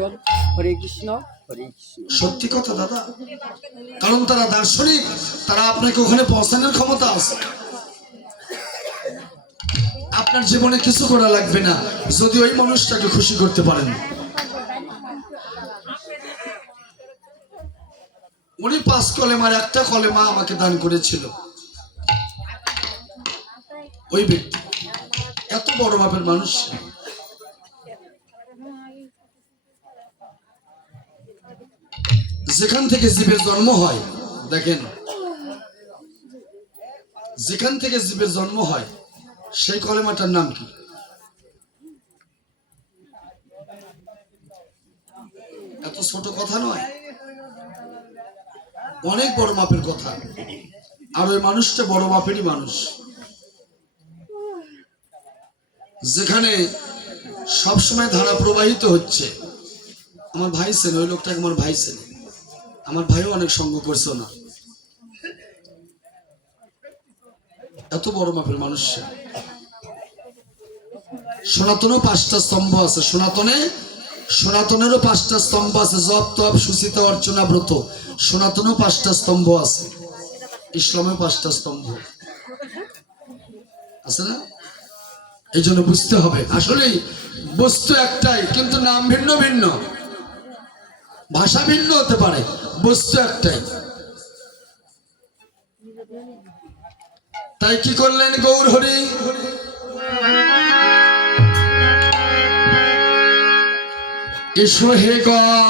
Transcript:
বল, হরে কৃষ্ণ হরে কৃষ্ণ। সত্যি কথা, দাদা। কারণ তারা দার্শনিক, তারা আপনাকে ওখানে পৌঁছানোর ক্ষমতা আছে। আপনার জীবনে কিছু করা লাগবে না, যদি ওই মানুষটাকে খুশি করতে পারেন। উনি পাঁচ কলেমার একটা কলেমা আমাকে দান করেছিল। ওই ব্যক্তি। এত বড় মাপের মানুষ। যেখান থেকে জীবের জন্ম হয়, দেখেন। যেখান থেকে জীবের জন্ম হয়, সেই কলেমাটার নাম কি? এত ছোট কথা নয়। অনেক বড় মাপের কথা। আর ওই মানুষটা বড় মাপেরই মানুষ। যেখানে সবসময় ধারা প্রবাহিত হচ্ছে। আমার ভাই ছেলে ওই লোকটাকে আমার ভাই ছেলে আমার ভাইও অনেক সঙ্গ করছে না। এত বড় মাপের মানুষ। সনাতনও পাঁচটা স্তম্ভ আছে। সনাতনে, সনাতনেরও পাঁচটা স্তম্ভ আছে। জপ, তপ, সুচিতা, অর্চনা, ব্রত। সনাতনও পাঁচটা স্তম্ভ আছে। ইসলামেও পাঁচটা স্তম্ভ। আছে না? এই জন্য বুঝতে হবে। আসলেই বস্তু একটাই, কিন্তু নাম ভিন্ন ভিন্ন। ভাষা ভিন্ন হতে পারে। বস্তু একটাই? তাই কি করলেন গৌর হরি? এসো হে গারো